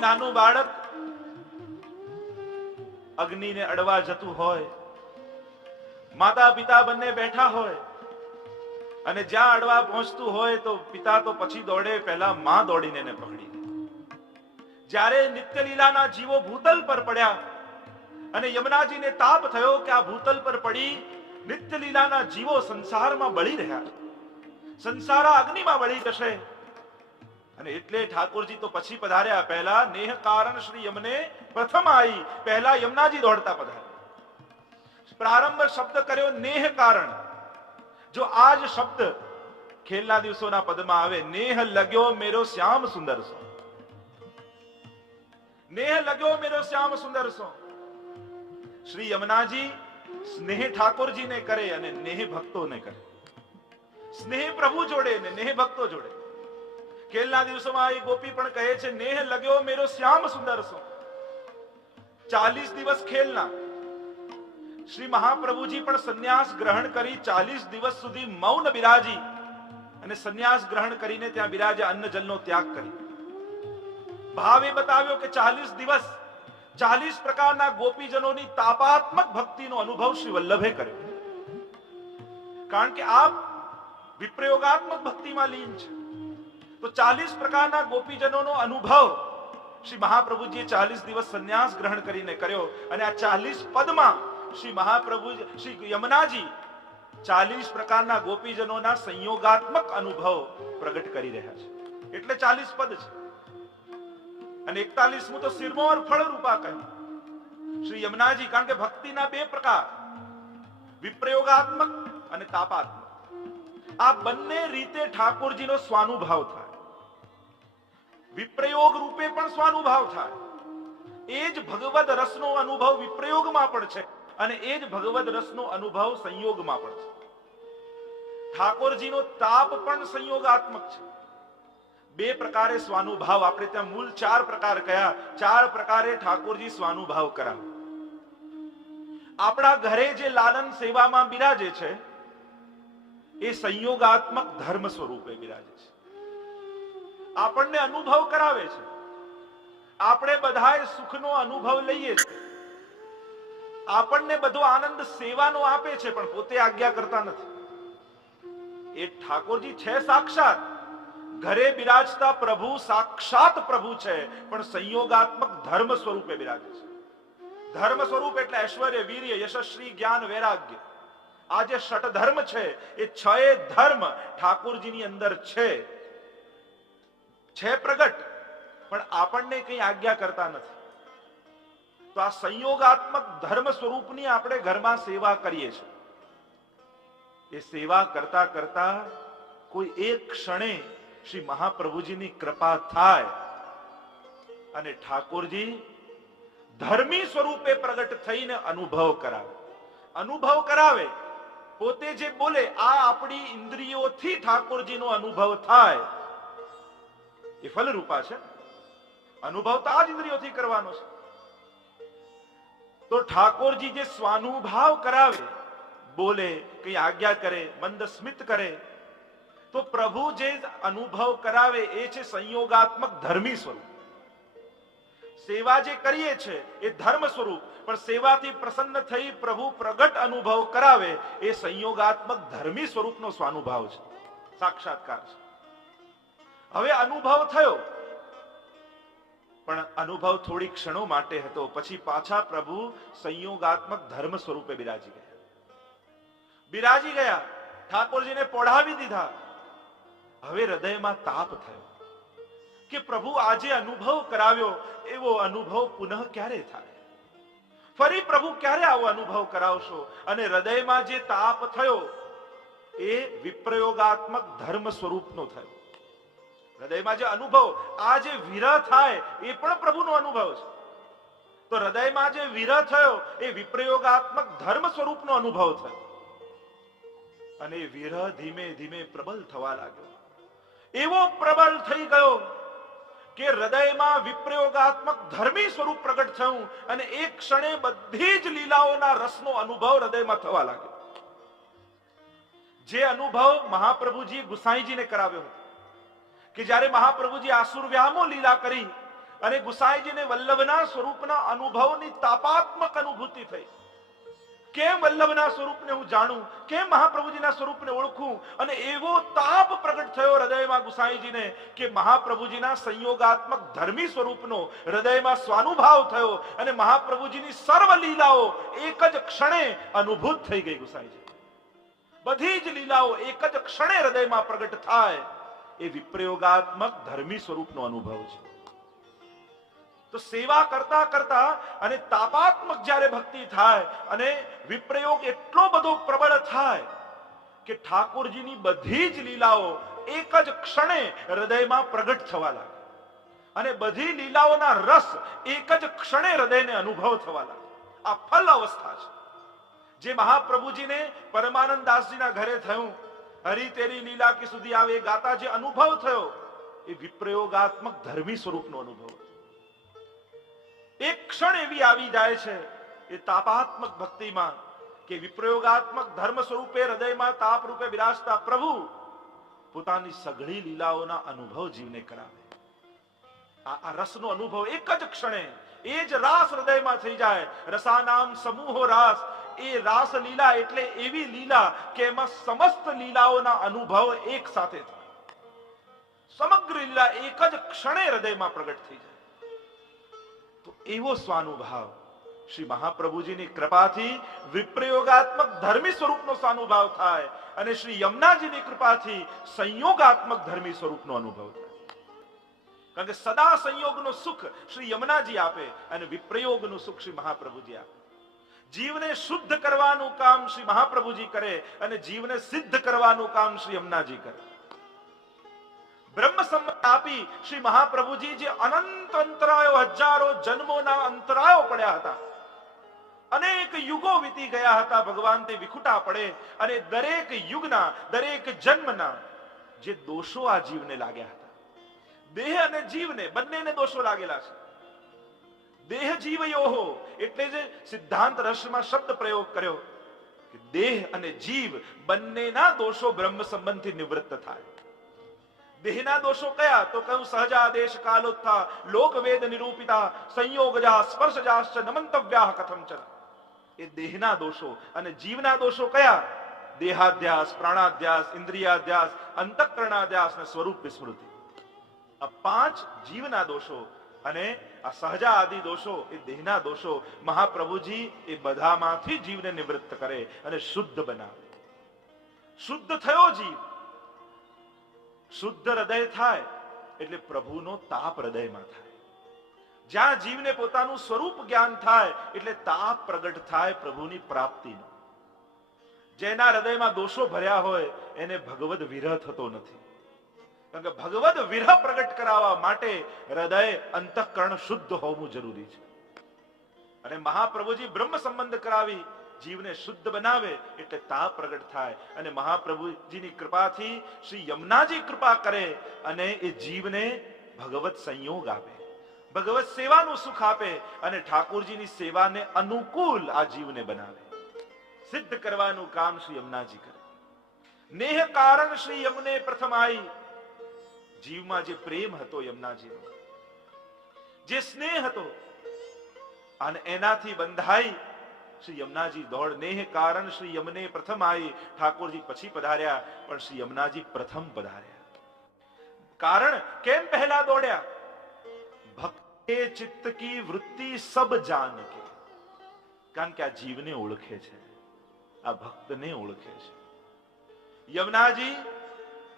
કોઈ નાનું બાળક અગ્નિને અડવા જતું હોય, માતા પિતા બંને બેઠા હોય અને જ્યાં અડવા પહોંચતું હોય તો પિતા તો પછી દોડે, પહેલા માં દોડીને એને પકડી લે. જ્યારે નિત્ય લીલાના જીવો ભૂતલ પર પડ્યા અને યમુનાજીને તાપ થયો કે આ ભૂતલ પર પડી નિત્ય લીલાના જીવો સંસારમાં બળી રહ્યા છે, સંસાર અગ્નિમાં બળી જશે. અને એટલે ઠાકોરજી તો પછી પધાર્યા. પહેલા નેહ કારણ શ્રી યમને પ્રથમ આવી, પહેલા યમુનાજી દોડતા પધાર્યા. પ્રારંભ શબ્દ કર્યો નેહ કારણ. જો આજ શબ્દ ખેલના દિવસોના પદમાં આવે, નેહ લગ્યો મેરો શ્યામ સુંદર સો, નેહ લગ્યો મેરો શ્યામ સુંદર સો. શ્રી યમુનાજી સ્નેહ ઠાકોરજીને કરે અને નેહ ભક્તોને કરે. સ્નેહ પ્રભુ જોડે ને નેહ ભક્તો જોડે. ખેલના દિવસોમાં એ ગોપી પણ કહે છે, નેહ લગ્યો મેરો શ્યામ સુંદર સો. 40 દિવસ ખેલના શ્રી મહાપ્રભુજી પણ સંન્યાસ ગ્રહણ કરી 40 દિવસ સુધી મૌન બિરાજી અને સંન્યાસ ગ્રહણ કરીને ત્યાં બિરાજ્યા, અન્ન જલનો ત્યાગ કરી. ભાવ એ બતાવ્યો કે 40 દિવસ 40 પ્રકારના ગોપીજનોની તાપાત્મક ભક્તિનો અનુભવ શ્રી વલ્લભે કર્યો. કારણ કે આપ વિપ્રયોગાત્મક ભક્તિમાં લીન છે, તો 40 પ્રકારના ગોપીજનોનો અનુભવ શ્રી મહાપ્રભુજીએ 40 દિવસ સંન્યાસ ગ્રહણ કરીને કર્યો. અને આ 40 પદમાં શ્રી મહાપ્રભુ શ્રી યમુનાજી 40 પ્રકારના ગોપીજનોના સંયોગાત્મક અનુભવ પ્રગટ કરી રહ્યા છે. એટલે 40 પદ છે. અને 41મું તો સિરમોર ફળ રૂપા કહ્યું શ્રી યમુનાજી. કારણ કે ભક્તિના બે પ્રકાર, વિપ્રયોગાત્મક અને તાપાત્મક. આ બંને રીતે ઠાકોરજીનો સ્વાનુભાવ થાય. વિપ્રયોગ રૂપે પણ સ્વાનુભાવ થાય. એ જ ભગવદ રસનો અનુભવ વિપ્રયોગમાં પણ છે અને એ જ ભગવદ રસનો અનુભવ સંયોગમાં પણ છે. ઠાકોરજીનો તાપ પણ સંયોગાત્મક છે. બે પ્રકારે સ્વાનુભાવ. આપણે ત્યાં મૂળ 4 પ્રકાર કયા, 4 પ્રકારે ઠાકોરજી સ્વાનુભાવ કરાવે. આપણા ઘરે જે લાલન સેવામાં બિરાજે છે એ સંયોગાત્મક ધર્મ સ્વરૂપે બિરાજે છે. આપણને અનુભવ કરાવે છે. આપણે બધાએ સુખનો અનુભવ લઈએ છીએ. આપણને બધો આનંદ સેવાનો આપે છે, પણ પોતે આજ્ઞા કરતા નથી. એ ઠાકોરજી છે સાક્ષાત. ઘરે બિરાજતા પ્રભુ સાક્ષાત પ્રભુ છે, પણ સંયોગાત્મક ધર્મ સ્વરૂપે બિરાજે છે. ધર્મ સ્વરૂપ એટલે ઐશ્વર્ય, વીર્ય, યશસ્વી, જ્ઞાન, વૈરાગ્ય. આ જે ષટ ધર્મ છે એ 6 ધર્મ ઠાકોરજીની અંદર છે પ્રગટ, પણ આપણને કઈ આજ્ઞા કરતા નથી. તો આ સંયોગાત્મક ધર્મ સ્વરૂપની આપણે ઘરમાં સેવા કરીએ છીએ. એ સેવા કરતા કરતા કોઈ એક ક્ષણે શ્રી મહાપ્રભુજીની કૃપા થાય અને ઠાકોરજી ધર્મી સ્વરૂપે પ્રગટ થઈને અનુભવ કરાવે. અનુભવ કરાવે પોતે જે બોલે, આ આપણી ઇન્દ્રિયોથી ઠાકોરજીનો અનુભવ થાય એ ફલરૂપા છે. અનુભવ તો આ જ ઇન્દ્રિયોથી કરવાનો છે. તો ઠાકોરજી જે સ્વાનુભાવ કરાવે, બોલે, કઈ આજ્ઞા કરે, મંદ સ્મિત કરે, તો પ્રભુ જે અનુભવ કરાવે એ છે સંયોગાત્મક ધર્મી સ્વરૂપ. સેવા જે કરીએ છે એ ધર્મ સ્વરૂપ, પણ સેવાથી પ્રસન્ન થઈ પ્રભુ પ્રગટ અનુભવ કરાવે એ સંયોગાત્મક ધર્મી સ્વરૂપનો સ્વાનુભાવ છે, સાક્ષાત્કાર છે. હવે અનુભવ થયો, પણ અનુભવ થોડી ક્ષણો માટે હતો. પછી પાછા પ્રભુ સંયોગાત્મક ધર્મ સ્વરૂપે બિરાજી ગયા. ઠાકોરજીને પોઢાવી દીધા. હવે હૃદયમાં તાપ થયો કે પ્રભુ આજે અનુભવ કરાવ્યો એવો અનુભવ પુનઃ ક્યારે થાય? ફરી પ્રભુ ક્યારે આવો અનુભવ કરાવશો? અને હૃદયમાં જે તાપ થયો એ વિપ્રયોગાત્મક ધર્મ સ્વરૂપનો થયો. હૃદયમાં જે અનુભવ, આ જે વિરહ થાય એ પણ પ્રભુનો અનુભવ છે. તો હૃદયમાં જે વિરહ થયો એ વિપ્રયોગાત્મક ધર્મ સ્વરૂપનો અનુભવ થયો. અને વિરહ ધીમે ધીમે પ્રબળ થવા લાગ્યો. એવો પ્રબળ થઈ ગયો કે હૃદયમાં વિપ્રયોગાત્મક ધર્મી સ્વરૂપ પ્રગટ થયું અને એક ક્ષણે બધી જ લીલાઓના રસનો અનુભવ હૃદયમાં થવા લાગ્યો. જે અનુભવ મહાપ્રભુજી ગુસાઈજીને કરાવ્યો હતો કે જ્યારે મહાપ્રભુજી આસુર વ્યામો લીલા કરી અને ગુસાઈજીને વલ્લભના સ્વરૂપના અનુભવની તાપાત્મક અનુભૂતિ થઈ. કેમ વલ્લભના સ્વરૂપને હું જાણું, કેમ મહાપ્રભુજીના સ્વરૂપને ઓળખું, અને એવો તાપ પ્રગટ થયો હૃદયમાં ગુસાઈજીને કે મહાપ્રભુજીના સંયોગાત્મક ધર્મી સ્વરૂપનો હૃદયમાં સ્વાનુભાવ થયો અને મહાપ્રભુજીની સર્વ લીલાઓ એક જ ક્ષણે અનુભૂત થઈ ગઈ. ગુસાઈજી બધી જ લીલાઓ એક જ ક્ષણે હૃદયમાં પ્રગટ થાય એ વિપ્રયોગાત્મક ધર્મી સ્વરૂપનો અનુભવ છે. તો સેવા કરતા કરતા અને તાપાત્મક જ્યારે ભક્તિ થાય અને વિપ્રયોગ એટલો બધો પ્રબળ થાય કે ઠાકોરજીની બધી જ લીલાઓ એક જ ક્ષણે હૃદયમાં પ્રગટ થવા લાગે અને બધી લીલાઓના રસ એક જ ક્ષણે હૃદયને અનુભવ થવા લાગે. આ ફલ અવસ્થા છે જે મહાપ્રભુજીને પરમાનંદ દાસજીના ઘરે થયું. હરી તેરી લીલા કે સુધી આવે એ ગાતા જે અનુભવ થયો એ વિપ્રયોગાત્મક ધર્મી સ્વરૂપનો અનુભવ. એક ક્ષણ એવી આવી જાય છે એ તાપાત્મક ભક્તિમાં કે વિપ્રયોગાત્મક ધર્મ સ્વરૂપે હૃદયમાં તાપ રૂપે વિરાજતા પ્રભુ પોતાની સઘળી લીલાઓના અનુભવ જીવને કરાવે. આ રસનો અનુભવ એક જ ક્ષણે, એ જ રાસ હૃદયમાં થઈ જાય. રસાનામ સમૂહો રાસ. એ રાસ લીલા એટલે એવી લીલા કે એમાં સમસ્ત લીલાઓના અનુભવ એક સાથે થાય. સમગ્ર લીલા એક જ ક્ષણે હૃદયમાં પ્રગટ થઈ જાય. તો એવો સ્વાનુભાવ શ્રી મહાપ્રભુજીની કૃપાથી વિપ્રયોગાત્મક ધર્મી સ્વરૂપનો સ્વાનુભાવ થાય અને શ્રી યમુનાજીની કૃપાથી સંયોગાત્મક ધર્મી સ્વરૂપનો અનુભવ થાય. કારણ કે સદા સંયોગનો સુખ શ્રી યમુનાજી આપે અને વિપ્રયોગનું સુખ શ્રી મહાપ્રભુજી આપે. જીવને શુદ્ધ કરવાનું કામ શ્રી મહાપ્રભુજી કરે અને જીવને સિદ્ધ કરવાનું કામ શ્રી યમુનાજી કરે. બ્રહ્મ સંમત આપી શ્રી મહાપ્રભુજી જે અનંત અંતરાયો, હજારો જન્મોના અંતરાયો પડ્યા હતા, અનેક યુગો વીતી ગયા હતા ભગવાન તે વિખુટા પડે અને દરેક યુગના દરેક જન્મના જે દોષો આ જીવને લાગ્યા હતા, દેહ અને જીવને બંનેને દોષો લાગેલા છે. દેહ જીવયોહો એટલે જે સિદ્ધાંત રસમાં શબ્દ પ્રયોગ કર્યો કે દેહ અને જીવ બંનેના દોષો બ્રહ્મ સંબંધથી નિવૃત્ત થાય. દેહના દોષો કયા? તો કહ્યું સહજાદેશ કાલોત્થા લોકવેદ નિરૂપિતા સંયોગજા સ્પર્શજાશ્ચ નમંતવ્યાહ કથમચન. એ દેહના દોષો. અને જીવના દોષો કયા? દેહાધ્યાસ, પ્રાણાધ્યાસ, ઇન્દ્રિયાધ્યાસ, અંતઃકરણાધ્યાસ અને સ્વરૂપ વિસ્મૃતિ. આ પાંચ જીવના દોષો અને આ સહજા આદિ દોષો એ દેહના દોષો. મહાપ્રભુજી એ બધામાંથી જીવને નિવૃત્ત કરે અને શુદ્ધ બનાવે. શુદ્ધ થયો જીવ, શુદ્ધ હૃદય થાય એટલે પ્રભુનો તાપ હૃદયમાં થાય. જ્યાં જીવને પોતાનું સ્વરૂપ જ્ઞાન થાય એટલે તાપ પ્રગટ થાય પ્રભુની પ્રાપ્તિનો. જેના હૃદયમાં દોષો ભર્યા હોય એને ભગવદ વિરહ થતો નથી. કારણ કે ભગવદ વિરહ પ્રગટ કરાવવા માટે હૃદય અંતઃકરણ શુદ્ધ હોવું જરૂરી છે. અને મહાપ્રભુજી બ્રહ્મ સંબંધ કરાવી જીવને શુદ્ધ બનાવે એટલે તાપ પ્રગટ થાય. અને મહાપ્રભુજીની કૃપાથી શ્રી યમુનાજી કૃપા કરે અને એ જીવને ભગવત સંયોગ આપે, ભગવત સેવાનું સુખ આપે અને ઠાકોરજીની સેવાને અનુકૂળ આ જીવને બનાવે. સિદ્ધ કરવાનું કામ શ્રી યમુનાજી કરે. નેહ કારણ શ્રી યમુને પ્રથમ આઈ. જીવમાં જે પ્રેમ હતો યમુનાજીનો, જે સ્નેહ હતો અને એનાથી બંધાઈ શ્રી યમુનાજી દોડ. નેહ કારણ શ્રી યમુને પ્રથમ આઈ. ઠાકોરજી પછી પધાર્યા પણ શ્રી યમુનાજી પ્રથમ પધાર્યા. કારણ કેમ પહેલા દોડ્યા? ભક્તે ચિત્ત કી વૃત્તિ સબ જાન કે. કારણ કે આ જીવને ઓળખે છે, આ ભક્તને ઓળખે છે. યમુનાજી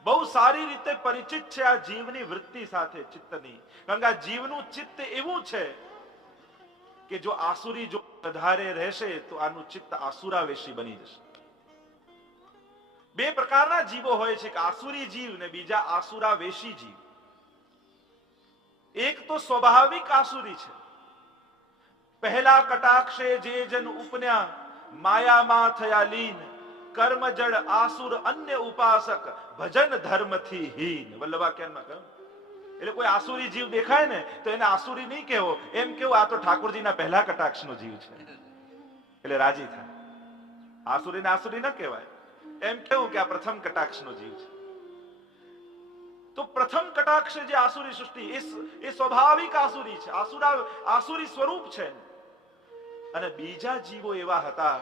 બહુ સારી રીતે પરિચિત છે આ જીવની વૃત્તિ સાથે, ચિત્તની. કારણ કે આ જીવનું ચિત્ત એવું છે કે જો આસુરી જો વધારે રહેશે તો આનું ચિત્ત આસુરાવેશી બની જશે. બે પ્રકારના જીવો હોય છે, કે આસુરી જીવ ને બીજા આસુરાવેશી જીવ. એક તો સ્વાભાવિક આસુરી છે. પહેલા કટાક્ષે જે જન ઉપન્યા માયામાં થયા લીન. કર્મ જડ આસુર અન્ય ઉપાસક ભજન ધર્મ થી હીન. વલ્લભાખ્યાનમાં કહ્યું એટલે કોઈ આસુરી જીવ દેખાય ને તો એને આસુરી નહીં કહેવો, એમ કેવું આ તો ઠાકોરજીના પહેલા કટાક્ષનો જીવ છે એટલે રાજી થાય. આસુરીને આસુરી ન કહેવાય, એમ કેવું કે આ પ્રથમ કટાક્ષનો જીવ છે. તો પ્રથમ કટાક્ષ જે આસુરી સૃષ્ટિ એ સ્વાભાવિક આસુરી છે, આસુરી સ્વરૂપ છે. અને બીજા જીવો એવા હતા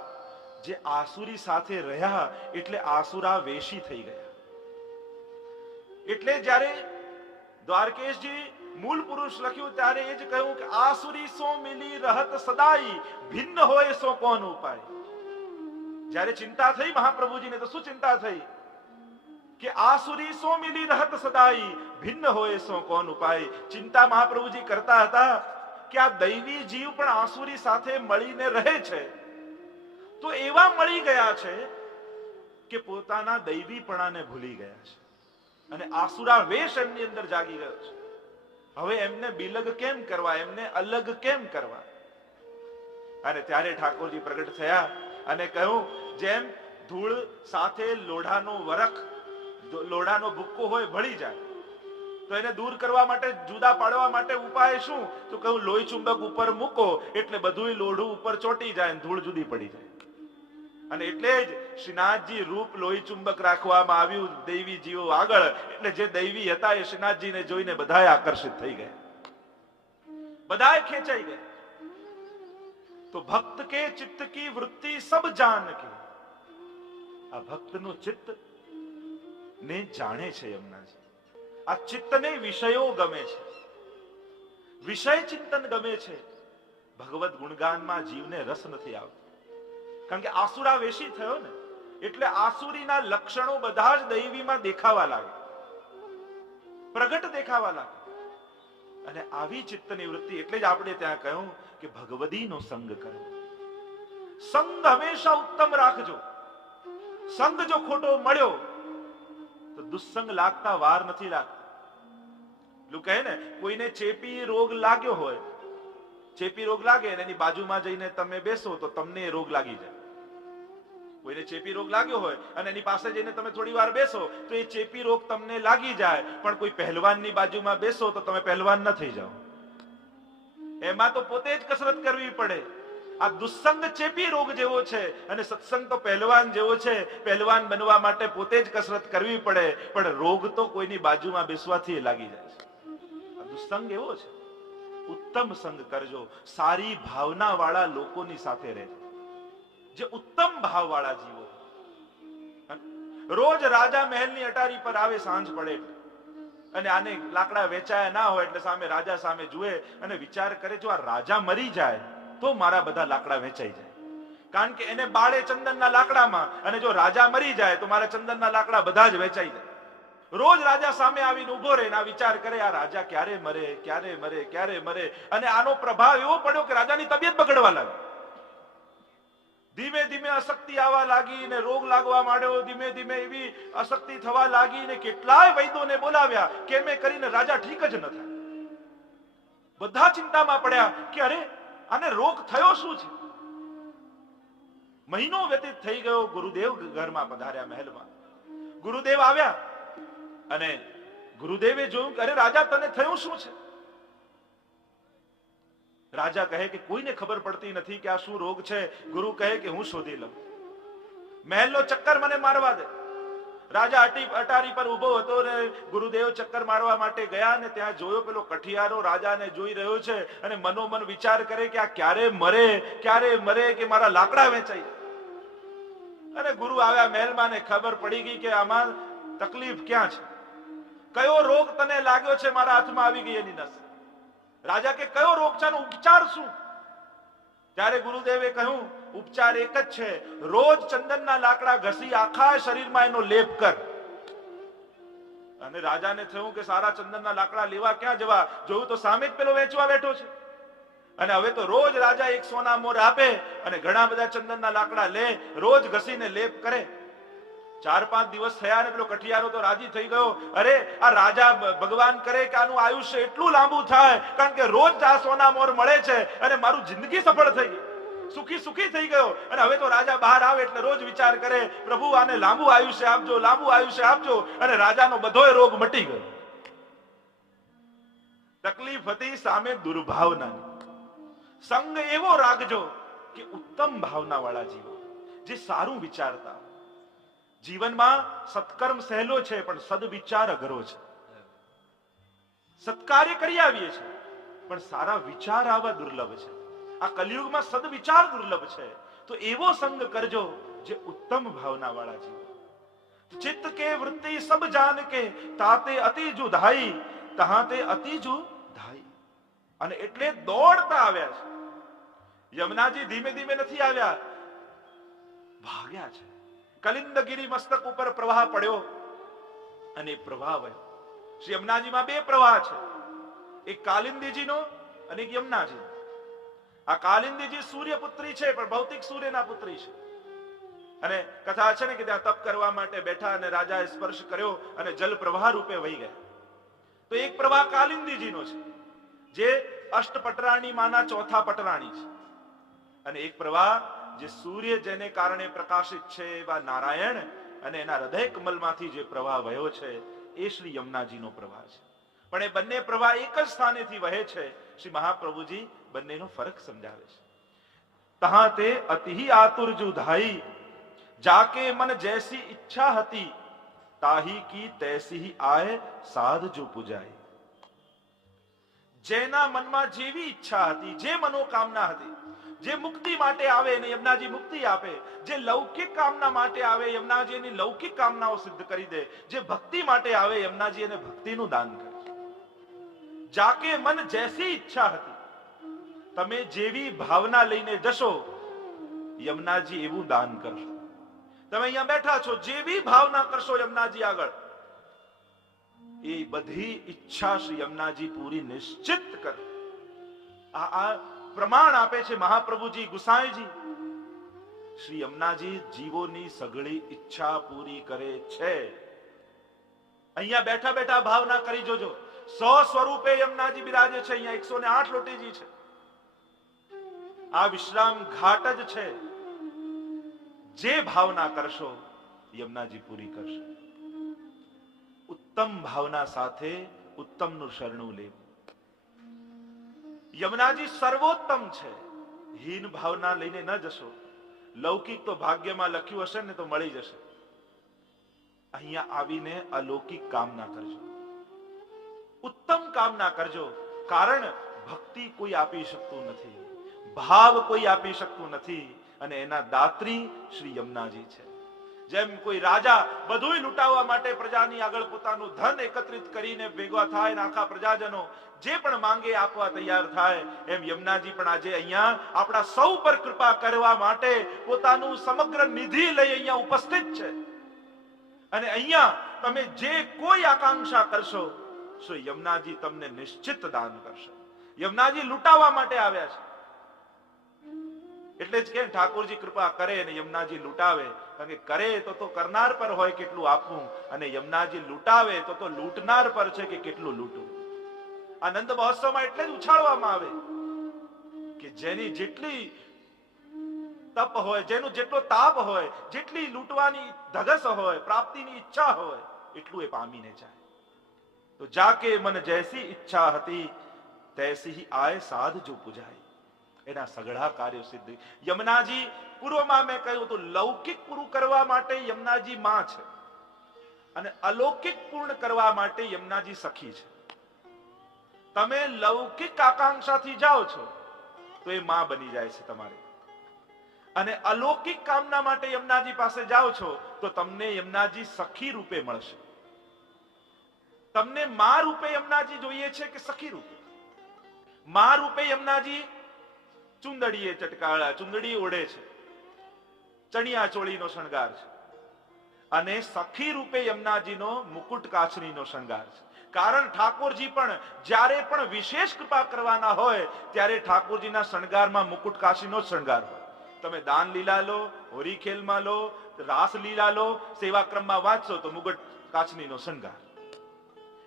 જે આસુરી સાથે રહ્યા એટલે આસુરા વેશી થઈ ગયા. એટલે જ્યારે દ્વારકેશજી મૂળ પુરુષ લખ્યું ત્યારે એ જ કહ્યું કે આસુરી સો મિલી રહત સદાઈ, ભિન્ન હોય સો કોણ ઉપાય. જ્યારે ચિંતા થઈ મહાપ્રભુજીને તો શું ચિંતા થઈ કે આસુરી સો મિલી રહત સદાઈ, ભિન્ન હોય સો કોણ ઉપાય. ચિંતા મહાપ્રભુજી કરતા હતા કે આ દૈવી જીવ પણ આસુરી સાથે મળીને રહે છે, તો એવા મળી ગયા છે કે પોતાના દૈવીપણાને ભૂલી ગયા છે અને આસુરા વેશ એમની અંદર જાગી ગયો છે. હવે એમને બિલગ કેમ કરવા, એમને અલગ કેમ કરવા? અને ત્યારે ઠાકોરજી પ્રગટ થયા અને કહ્યું, જેમ ધૂળ સાથે લોઢાનો વરખ, લોઢાનો ભૂક્કો હોય ભળી જાય તો એને દૂર કરવા માટે, જુદા પાડવા માટે ઉપાય શું? તો કહું લોહી ચુંબક ઉપર મૂકો એટલે બધું લોઢું ઉપર ચોટી જાય અને ધૂળ જુદી પડી જાય. અને એટલે જ શ્રીનાથજી રૂપ લોહી ચુંબક રાખવામાં આવ્યું દૈવી જીવો આગળ. એટલે જે દૈવી હતા એ શ્રીનાથજીને જોઈને બધાએ આકર્ષિત થઈ ગયા, બધાએ ખેંચાઈ ગયા. તો ભક્ત કે ચિત્ત કી વૃત્તિ સબ જાન કે, આ ભક્તનું ચિત્ત ને જાણે છે યમુનાજી. આ ચિત્તને વિષયો ગમે છે, વિષય ચિંતન ગમે છે. ભગવત ગુણગાનમાં જીવને રસ નથી આવતો, કારણ કે આસુરા વેશી થયો ને, એટલે આસુરીના લક્ષણો બધા જ દૈવીમાં દેખાવા લાગે, પ્રગટ દેખાવા લાગે. અને આવી ચિત્તની વૃત્તિ, એટલે જ આપણે ત્યાં કહ્યું કે ભગવદીનો સંગ કરવો. સંગ હંમેશા ઉત્તમ રાખજો. સંગ જો ખોટો મળ્યો તો દુસ્સંગ લાગતા વાર નથી લાગતા. લોકો કહે ને, કોઈને ચેપી રોગ લાગ્યો હોય, ચેપી રોગ લાગે અને એની બાજુમાં જઈને તમે બેસો તો તમને એ રોગ લાગી જાય. કોઈને ચેપી રોગ લાગ્યો હોય અને એની પાસે જઈને તમે થોડી વાર બેસો તો એ ચેપી રોગ તમને લાગી જાય. પણ કોઈ પહેલવાનની બાજુમાં બેસો તો તમે પહેલવાન ન થઈ જાઓ. એમાં તો પોતે જ કસરત કરવી પડે. આ દુસ્સંગ ચેપી રોગ જેવો છે અને સત્સંગ તો પહેલવાન જેવો છે. પહેલવાન બનવા માટે પોતે જ કસરત કરવી પડે, પણ રોગ તો કોઈની બાજુમાં બેસવાથી લાગી જાય છે. આ દુસ્સંગ એવો છે. ઉત્તમ સંગ કરજો, સારી ભાવના વાળા લોકોની સાથે રહેજો, જે ઉત્તમ ભાવ વાળા જીવો. રોજ રાજા મહેલની અટારી પર આવે સાંજ પડે અને આને લાકડા વેચાયા ના હોય એટલે સામે રાજા સામે જુએ અને વિચાર કરે, જો આ રાજા મરી જાય તો મારા બધા લાકડા વેચાઈ જાય. કારણ કે એને બાળે ચંદનના લાકડામાં, અને જો રાજા મરી જાય તો મારા ચંદનના લાકડા બધા જ વેચાઈ જાય. રોજ રાજા સામે આવીને ઉભો રહે, આ વિચાર કરે, આ રાજા ક્યારે મરે, ક્યારે મરે, ક્યારે મરે. અને આનો પ્રભાવ એવો પડ્યો કે રાજાની તબિયત બગડવા લાગી. ધીમે ધીમે અશક્તિ આવવા લાગી ને રોગ લાગવા માંડ્યો. ધીમે ધીમે એવી અશક્તિ થવા લાગી ને કેટલાય વૈદ્યોને બોલાવ્યા, કેમે કરીને રાજા ઠીક જ ન થાય. બધા ચિંતામાં પડ્યા કે અરે આને રોગ થયો શું છે. મહિનો વ્યતીત થઈ ગયો. ગુરુદેવ ઘરમાં પધાર્યા, મહેલમાં. ગુરુદેવ આવ્યા અને ગુરુદેવે જોયું કે અરે રાજા તને થયું શું છે. રાજા કહે કે કોઈને ખબર પડતી નથી કે આ શું રોગ છે. ગુરુ કહે કે હું શોધી લઉં. મહેલનો ચક્કર મને મારવા દે. રાજા અટારી પર ઉભો હતો ને ગુરુદેવ ચક્કર મારવા માટે ગયા ને ત્યાં જોયો પેલો કઠિયારો રાજાને જોઈ રહ્યો છે અને મનોમન વિચાર કરે કે આ ક્યારે મરે, ક્યારે મરે કે મારા લાકડા વેચાઈ. અને ગુરુ આવ્યા મહેલમાં ને ખબર પડી ગઈ કે આમાં તકલીફ ક્યાં છે, કયો રોગ તને લાગ્યો છે. મારા હાથમાં આવી ગઈ એની નસ. રાજા કે કયો રોગ છે, ઉપચાર શું? ત્યારે ગુરુદેવે કહ્યું ઉપચાર એક જ છે, રોજ ચંદનના લાકડા ઘસી આખા શરીરમાં એનો લેપ કર. અને રાજાને થયું કે સારા ચંદનના લાકડા લેવા ક્યાં જવા, જોયું તો સામે જ પેલો વેચવા બેઠો છે. અને હવે તો રોજ રાજા એક સોના મોર આપે અને ઘણા બધા ચંદનના લાકડા લે, રોજ ઘસીને લેપ કરે. 4-5 દિવસ થયા ને પેલો કઠિયારો તો રાજી થઈ ગયો. અરે આ રાજા ભગવાન કરે કે આનું આયુષ્ય એટલું લાંબુ થાય, કારણ કે રોજ આ સોના મોર મળે છે અને મારું જિંદગી સફળ થઈ ગઈ, સુખી સુખી થઈ ગયો. અને હવે તો રાજા બહાર આવે એટલે રોજ વિચાર કરે, પ્રભુ આને લાંબુ આયુષ્ય આપજો, લાંબુ આયુષ્ય આપજો. અને રાજાનો બધોય રોગ મટી ગયો. તકલીફ હતી સામે દુર્ભાવનાની. સંગ એવો રાખજો કે ઉત્તમ ભાવના વાળા જીવો, જે સારું વિચારતા. જીવનમાં સત્કર્મ સહેલો છે પણ સદવિચાર અઘરો છે. સત્કાર્ય કરી આવીએ છીએ, પણ સારા વિચાર આવવા દુર્લભ છે. આ કલિયુગમાં સદવિચાર દુર્લભ છે. તો એવો સંગ કરજો જે ઉત્તમ ભાવના વાળા જીવો. ચિત્ત કે વૃત્તિ સબ જાન કે તાતે અતિ જુ ધાઈ, તહાતે અતિ જુ ધાઈ. અને એટલે દોડતા આવ્યા છે. યમુનાજી ધીમે ધીમે નથી આવ્યા, ભાગ્યા છે. કલિંદગીરી મસ્તક ઉપર પ્રવાહ પડ્યો અને પ્રવાહ વહ્યો. શ્રી યમુનાજીમાં બે પ્રવાહ છે, એક કાલિંદીજીનો અને એક યમુનાજી. આ કાલિંદીજી સૂર્યપુત્રી છે, પણ ભૌતિક સૂર્યના પુત્રી છે. અને કથા છે ને કે ત્યાં તપ કરવા માટે બેઠા અને રાજાએ સ્પર્શ કર્યો અને જલ પ્રવાહ રૂપે વહી ગયા. તો એક પ્રવાહ કાલિંદીજીનો છે, જે અષ્ટપટરાણી માના ચોથા પટરાણી છે. અને એક પ્રવાહ જે સૂર્ય જેને કારણે પ્રકાશિત છે એવા નારાયણ અને એના હૃદય કમલમાંથી જે પ્રવાહ વહ્યો છે એ શ્રી યમુનાજીનો પ્રવાહ છે. પણ એ બંને પ્રવાહ એક જ સ્થાનેથી વહે છે. શ્રી મહાપ્રભુજી બંનેનો ફરક સમજાવે છે. તહા તે અતિ આતુર જુ ધાઈ, જાકે મન જૈસી ઈચ્છા હતી, તાહી કી તૈસી આય સાધ જુ પૂજાઈ. જેના મનમાં જેવી ઈચ્છા હતી, જે મનોકામના હતી, જે મુક્તિ માટે આવે એને યમુનાજી મુક્તિ આપે, જે લૌકિક કામના માટે આવે યમુનાજી એની લૌકિક કામનાઓ સિદ્ધ કરી દે, જે ભક્તિ માટે આવે યમુનાજી એને ભક્તિનું દાન કરે. જાકે મન જૈસી ઈચ્છા હતી, તમે જેવી ભાવના લઈને જશો યમુનાજી એવું દાન કરશો. તમે અહીંયા બેઠા છો, જેવી ભાવના કરશો યમુનાજી આગળ, એ બધી ઈચ્છા શ્રી યમુનાજી પૂરી નિશ્ચિત કરે. આ પ્રમાણ આપે છે મહાપ્રભુજી ગુસાઈજી. શ્રી યમુનાજી જીવોની સઘળી ઈચ્છા પૂરી કરે છે. અહીંયા બેઠા બેઠા ભાવના કરી જોજો. 100 સ્વરૂપે યમુનાજી બિરાજે છે. અહીંયા 108 લોટીજી છે. આ વિશ્રામ ઘાટ જ છે. જે ભાવના કરશો યમુનાજી પૂરી કરશે. ઉત્તમ ભાવના સાથે ઉત્તમનું શરણું લેવું. યમુનાજી સર્વોત્તમ છે. હીન ભાવના લઈને ન જશો. લૌકિક તો ભાગ્યમાં લખ્યું હશે ને તો મળી જશે. અહીંયા આવીને અલૌકિક કામના કરજો, ઉત્તમ કામના કરજો. કારણ ભક્તિ કોઈ આપી શકતું નથી, ભાવ કોઈ આપી શકતું નથી, અને એના દાત્રી શ્રી યમુનાજી છે. જેમ કોઈ રાજા બધું લૂંટાવવા માટે પ્રજાની આગળ પોતાનું ધન એકત્રિત કરીને ભેગા થાય ને આખા પ્રજાજનો જે પણ માંગે આપવા તૈયાર થાય, એમ યમુનાજી પણ આજે અહીંયા આપણા સૌ પર કૃપા કરવા માટે પોતાનું સમગ્ર નિધિ લઈ અહીંયા ઉપસ્થિત છે. અને અહીંયા તમે જે કોઈ આકાંક્ષા કરશો તો યમુનાજી તમને નિશ્ચિત દાન કરશે. યમુનાજી લૂંટાવવા માટે આવ્યા છે. એટલે જ કે ઠાકોરજી કૃપા કરે અને યમુનાજી લૂંટાવે. કારણ કે કરે તો કરનાર પર હોય કેટલું આપવું, અને યમુનાજી લૂંટાવે તો લૂંટનાર પર છે કે કેટલું લૂંટવું. આનંદ મહોત્સવમાં એટલે જ ઉછાળવામાં આવે કે જેની જેટલી તપ હોય, જેનું જેટલો તાપ હોય, જેટલી લૂંટવાની ધગસ હોય, પ્રાપ્તિની ઈચ્છા હોય, એટલું એ પામીને જાય. તો જાકે મન જૈસી ઈચ્છા હતી, તૈસી આય સાધ જો પૂજાય. એના સઘળા કાર્યો સિદ્ધ. યમુનાજી પૂર્વમાં મેં કહ્યું તો લૌકિક પૂરું કરવા માટે યમુનાજી માં છે, અને અલૌકિક પૂર્ણ કરવા માટે યમુનાજી સખી છે. તમે લૌકિક આકાંક્ષાથી જાઓ છો તો એ માં બની જાય છે તમારે, અને અલૌકિક કામના માટે યમુનાજી પાસે જાઓ છો તો તમને યમુનાજી સખી રૂપે મળશે. તમને માં રૂપે યમુનાજી જોઈએ છે કે સખી રૂપે? માં રૂપે યમુનાજી ચુંદડીએ ચટકાળા, ચુંદડી ઓઢે છે, ચણિયા ચોળીનો શણગાર છે, અને સખી રૂપે યમુનાજીનો મુકુટ કાછરીનો શણગાર છે. કારણ ઠાકોરજી પણ જ્યારે પણ વિશેષ કૃપા કરવાના હોય ત્યારે ઠાકોરજીના શણગારમાં મુકુટ કાછરીનો શણગાર હોય. તમે દાન લીલા લો, હોરી ખેલમાં લો, રાસ લીલા લો, સેવા ક્રમમાં વાંચશો તો મુકુટ કાછરીનો શણગાર.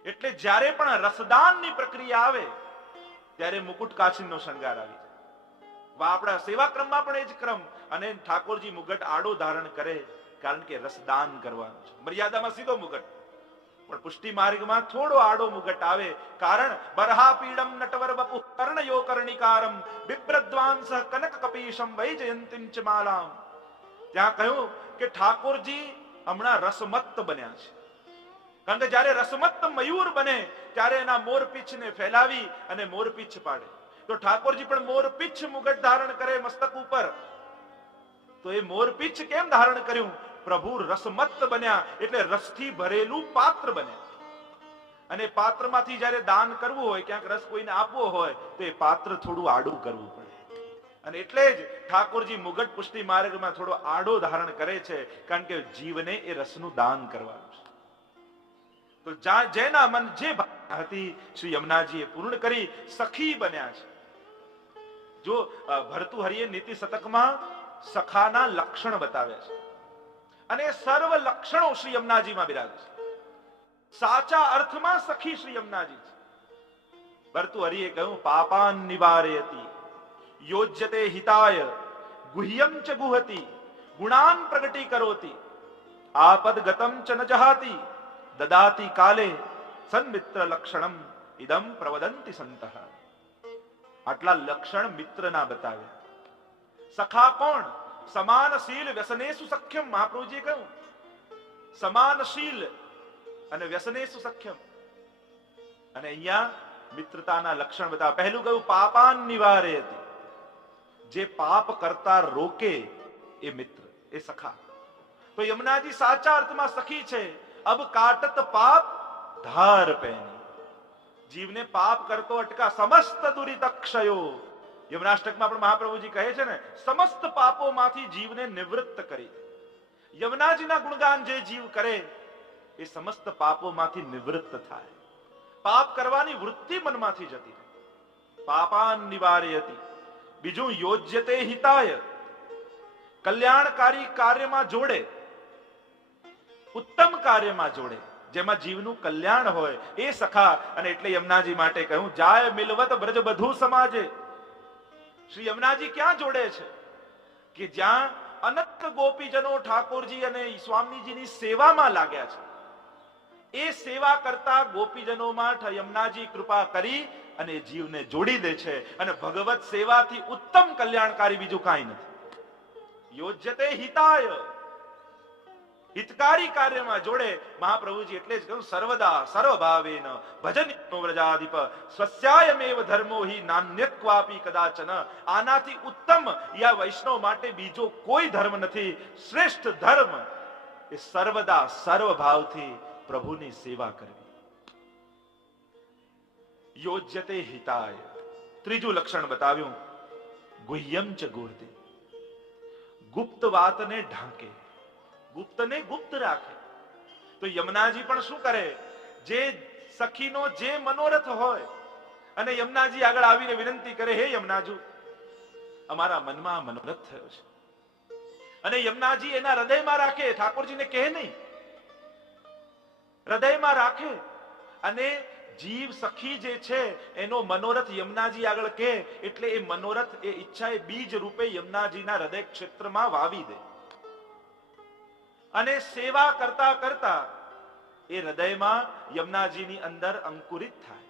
એટલે જ્યારે પણ રસદાનની પ્રક્રિયા આવે ત્યારે મુકુટ કાછરીનો શણગાર આવી જાય. આપણા સેવા ક્રમમાં પણ એ જ ક્રમ. અને ઠાકોરજી મુગટ આડો ધારણ કરે કારણ કે રસદાન કરવાનું છે. મર્યાદામાં સીધો મુગટ, પણ પુષ્ટિ માર્ગમાં થોડો આડો મુગટ આવે. કારણ બરહા પીડમ નટવર બપુ કર્ણયો કર્ણિકારમ બિપ્રદ્વાંસ કનક કપીશમ વૈજયંતીમ ચ માલામ. ત્યાં કહ્યું કે ઠાકોરજી હમણાં રસમત્ત બન્યા છે. કારણ કે જ્યારે રસમત્ત મયુર બને ત્યારે એના મોરપીંછને ફેલાવી અને મોરપીંછ પાડે. તો ઠાકોરજી પણ મોરપીંછ મુગટ ધારણ કરે મસ્તક ઉપર. તો એ મોરપીંછ કેમ ધારણ કર્યું? પ્રભુ રસમત્ત બન્યા એટલે રસથી ભરેલું પાત્ર બન્યા. અને પાત્રમાંથી જ્યારે દાન કરવું હોય, ક્યાંક રસ કોઈને આપવો હોય, તો એ પાત્ર થોડું આડું કરવું પડે. અને એટલે જ ઠાકોરજી મુગટ પુષ્ટિ માર્ગમાં થોડો આડો ધારણ કરે છે, કારણ કે જીવને એ રસનું દાન કરવાનું છે. તો જેના મન જે ભાવના હતી શ્રી યમુનાજીએ પૂર્ણ કરી, સખી બન્યા છે. જો ભર્તૃહરિએ નીતિ શતકમાં સખાના લક્ષણ બતાવ્યા છે, અને સર્વ લક્ષણો શ્રી યમુનાજીમાં બિરાજે છે. સાચા અર્થમાં સખી શ્રી યમુનાજી છે. ભર્તૃહરિએ કહ્યું, પાપાન નિવારયતિ યોજ્યતે હિતાય ગુહ્યમ ચ ગુહતિ ગુણાન પ્રગટી કરોતિ આપદ ગતમ ચ ન જહાતિ દદાતિ કાલે સન્મિત્ર લક્ષણમ ઇદમ પ્રવદંતિ સંતઃ. આટલા લક્ષણ મિત્રના બતાવ્યા. સખા કોણ? સમાનશીલ વ્યસનેસુ સખ્યમ. મહાપ્રભુજીએ કહ્યું સમાનશીલ અને વ્યસનેસુ સખ્યમ. અને અહીંયા મિત્રતાના લક્ષણ બતાવ્યા. પહેલું કહ્યું પાપાન નિવારયતિ, જે પાપ કરતા રોકે એ મિત્ર, એ સખા. તો યમુનાજી સાચા અર્થમાં સખી છે. અબ કાટત પાપ ધાર પેની, જીવને પાપ કરતો અટકા. સમસ્ત દુરિતક્ષયો, યમુનાષ્ટકમાં પણ મહાપ્રભુજી કહે છે ને, સમસ્ત પાપોમાંથી જીવને નિવૃત્ત કરી. યમુનાજીના ગુણગાન જે જીવ કરે એ સમસ્ત પાપોમાંથી નિવૃત્ત થાય. પાપ કરવાની વૃત્તિ મનમાંથી જતી રહે. પાપાન નિવારયતિ. બીજું યોજ્યતે હિતાય, કલ્યાણકારી કાર્યમાં જોડે, ઉત્તમ કાર્યમાં જોડે, જેમાં જીવનું કલ્યાણ હોય એ સખા. અને એટલે યમુનાજી માટે કહ્યું જાય મિલવત બ્રજ બધુ સમાજે. શ્રી યમુનાજી ક્યાં જોડે છે? કે જ્યાં અનંત ગોપીજનો ઠાકોરજી અને સ્વામીજીની સેવામાં લાગ્યા છે, એ સેવા કરતા ગોપીજનોમાં યમુનાજી કૃપા કરી અને જીવને જોડી દે છે. અને ભગવત સેવાથી ઉત્તમ કલ્યાણકારી બીજું કાંઈ નથી. યોજ્યતે હિતાય, હિતકારી કાર્યમાં જોડે. મહાપ્રભુજી એટલે જ કહ્યું સર્વદા સર્વભાવેન ભજનિયો વ્રજાધિપ સ્વસ્યાયમેવ ધર્મો હિ નાન્યત્વાપી કદાચન. આનાથી ઉત્તમ યા વૈષ્ણવ માટે બીજો કોઈ ધર્મ નથી. શ્રેષ્ઠ ધર્મ એ સર્વદા સર્વભાવથી પ્રભુની સેવા કરવી. યોજ્યતે હિતાય. ત્રીજું લક્ષણ બતાવ્યું ગુહ્યમ ચ ગુહતે, ગુપ્ત વાતને ઢાંકે, ગુપ્તને ગુપ્ત રાખે. તો યમુનાજી પણ શું કરે? જે સખીનો જે મનોરથ હોય અને યમુનાજી આગળ આવીને વિનંતી કરે, હે યમુનાજુ, અમારા મનમાં મનોરથ થયો છે. અને યમુનાજી એના હૃદયમાં રાખે, ઠાકોરજીને કહે નહીં, હૃદયમાં રાખે. અને જીવ સખી જે છે એનો મનોરથ યમુનાજી આગળ કહે એટલે એ મનોરથ, એ ઈચ્છા, એ બીજ રૂપે યમુનાજીના હૃદય ક્ષેત્રમાં વાવી દે. અને સેવા કરતા કરતા એ હૃદયમાં યમુનાજીની અંદર અંકુરિત થાય.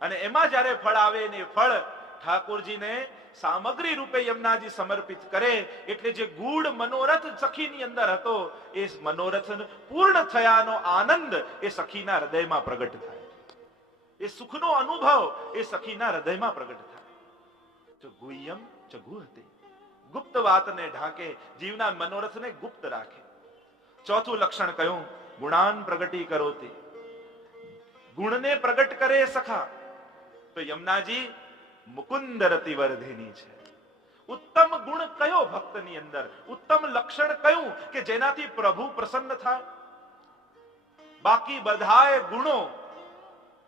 અને એમાં જ્યારે ફળ આવે ને ફળ ઠાકોરજીને સામગ્રી રૂપે યમુનાજી સમર્પિત કરે. એટલે જે ગૂઢ મનોરથ સખીની અંદર હતો એ મનોરથ પૂર્ણ થયાનો આનંદ એ સખીના હૃદયમાં પ્રગટ થાય. એ સુખનો અનુભવ એ સખીના હૃદયમાં પ્રગટ થાય. તો ગુહ્યમ ચ ગુહતે, ગુપ્ત વાતને ઢાંકે, જીવના મનોરથને ગુપ્ત રાખે. ચોથું લક્ષણ કયું? ગુણાન પ્રગટી કરોતી, ગુણને પ્રગટ કરે સખા. તો યમુનાજી મુકુંદ રતિવર્ધિની છે. ઉત્તમ ગુણ કયો ભક્તની અંદર? ઉત્તમ લક્ષણ કયું કે જેનાથી પ્રભુ પ્રસન્ન થાય? બાકી બધાય ગુણો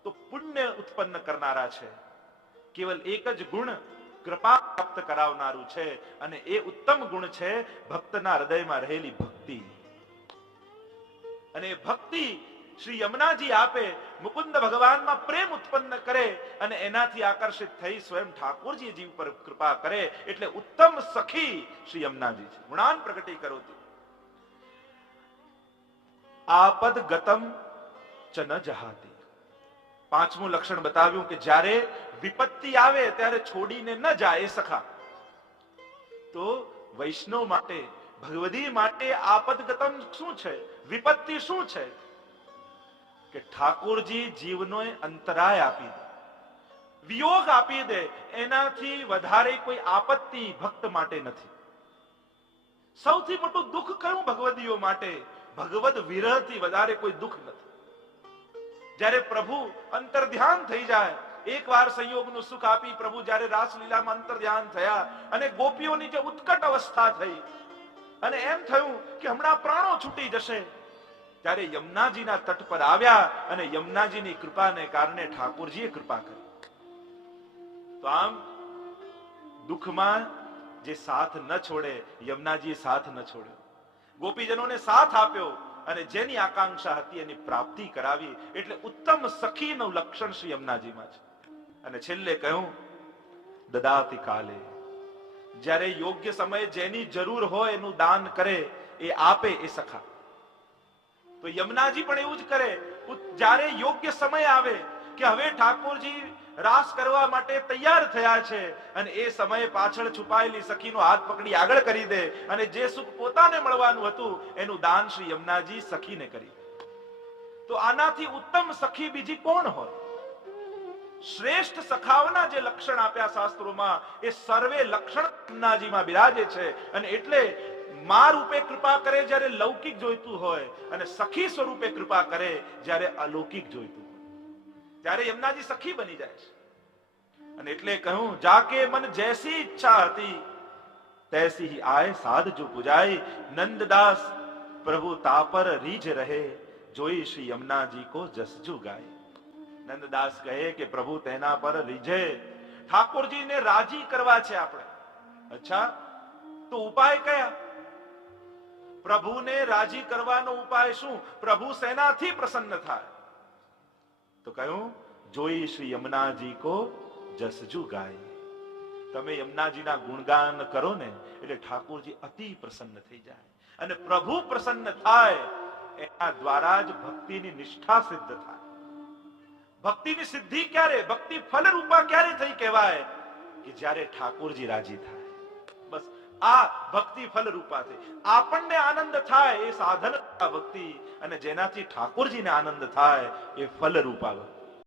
તો પુણ્ય ઉત્પન્ન કરનારા છે. કેવલ એક જ ગુણ કૃપા પ્રાપ્ત કરાવનારું છે, અને એ ઉત્તમ ગુણ છે ભક્તના હૃદયમાં રહેલી ભક્તિ. અને ભક્તિ શ્રી યમુનાજી આપે, મુકુંદ ભગવાનમાં પ્રેમ ઉત્પન્ન કરે અને એનાથી આકર્ષિત થઈ સ્વયં ઠાકોરજી જીવ પર કૃપા કરે. એટલે ઉત્તમ સખી શ્રી યમુનાજી છે. ગુણાન પ્રગટી કરોતી, આપદ ગતમ ચ ન જહાતી. પાંચમું લક્ષણ બતાવ્યું કે જ્યારે વિપત્તિ આવે ત્યારે છોડીને ન જાય એ સખા. તો વૈષ્ણવ માટે, ભગવદી માટે આપદગતમ શું છે? વિપત્તિ શું છે? કે ઠાકોરજી જીવનો અંતરાય આપી દે, વિયોગ આપી દે, એનાથી વધારે કોઈ આપત્તિ ભક્ત માટે નથી. સૌથી મોટું દુઃખ કયું ભગવદીઓ માટે? ભગવદ વિરહથી વધારે કોઈ દુઃખ નથી. જ્યારે પ્રભુ અંતર ધ્યાન થઈ જાય, એકવાર સંયોગનું સુખ આપી પ્રભુ જ્યારે રાસલીલામાં અંતર ધ્યાન થયા અને ગોપીઓની જે ઉત્કટ અવસ્થા થઈ અને એમ થયું કે હમણાં પ્રાણો છૂટી જશે, ત્યારે યમુનાજીના તટ પર આવ્યા અને યમુનાજીની કૃપાને કારણે ઠાકોરજીએ કૃપા કરી. તો આમ દુઃખમાં જે સાથ ન છોડે, યમુનાજીએ સાથ ન છોડ્યો, ગોપીજનોને સાથ આપ્યો અને જેની આકાંક્ષા હતી એની પ્રાપ્તિ કરાવી. એટલે ઉત્તમ સખીનું લક્ષણ શ્રી યમુનાજીમાં છે. અને છેલ્લે કહ્યું દદાતિ કાલે, જ્યારે યોગ્ય સમયે જેની જરૂર હોય એનું દાન કરે, એ આપે એ સખા. તો યમુનાજી પણ એવું જ કરે. જ્યારે યોગ્ય સમય આવે કે હવે ઠાકોરજી રાસ કરવા માટે તૈયાર થયા છે અને એ સમયે પાછળ છુપાયેલી સખીનો હાથ પકડી આગળ કરી દે અને જે સુખ પોતાને મળવાનું હતું એનું દાન શ્રી યમુનાજી સખીને કરી. તો આનાથી ઉત્તમ સખી બીજી કોણ હોય? શ્રેષ્ઠ સખાઓના જે લક્ષણ આપ્યા શાસ્ત્રોમાં, એ સર્વે લક્ષણ યમુનાજીમાં બિરાજે છે. અને એટલે મા રૂપે કૃપા કરે જ્યારે લૌકિક જોઈતું હોય અને સખી સ્વરૂપે કૃપા કરે જ્યારે અલૌકિક જોઈતું હોય. ત્યારે યમુનાજી સખી બની જાય છે. અને એટલે કહ્યું જાકે મન જૈસી ઈચ્છા હતી તૈસી ही आए साध जो पुजाई, नंददास प्रभु तापर રીજ રહે, જોઈ શ્રી યમુનાજી કો જસજુ ગાય. નંદદાસ કહે કે પ્રભુ તેના પર રીઝે, ઠાકોરજીને રાજી કરવા છે આપણે. અચ્છા, તો ઉપાય કયા? પ્રભુને રાજી કરવાનો ઉપાય શું? પ્રભુ સેનાથી પ્રસન્ન થાય. તો કહ્યું જોઈ શ્રી યમુનાજી કો જસજુ ગાય. તમે યમુનાજીના ગુણગાન કરો ને એટલે ઠાકોરજી અતિ પ્રસન્ન થઈ જાય. અને પ્રભુ પ્રસન્ન થાય એના દ્વારા જ ભક્તિની નિષ્ઠા સિદ્ધ થાય. ભક્તિની સિદ્ધિ ક્યારે, ભક્તિ ફલ રૂપા ક્યારે થઈ કહેવાય? કે જ્યારે ઠાકોરજી રાજી થાય. બસ આ ભક્તિ ફલ રૂપા થઈ. આપણને આનંદ થાય એ સાધન ભક્તિ, અને જેનાથી ઠાકોરજીને આનંદ થાય એ ફલ રૂપા ભક્તિ.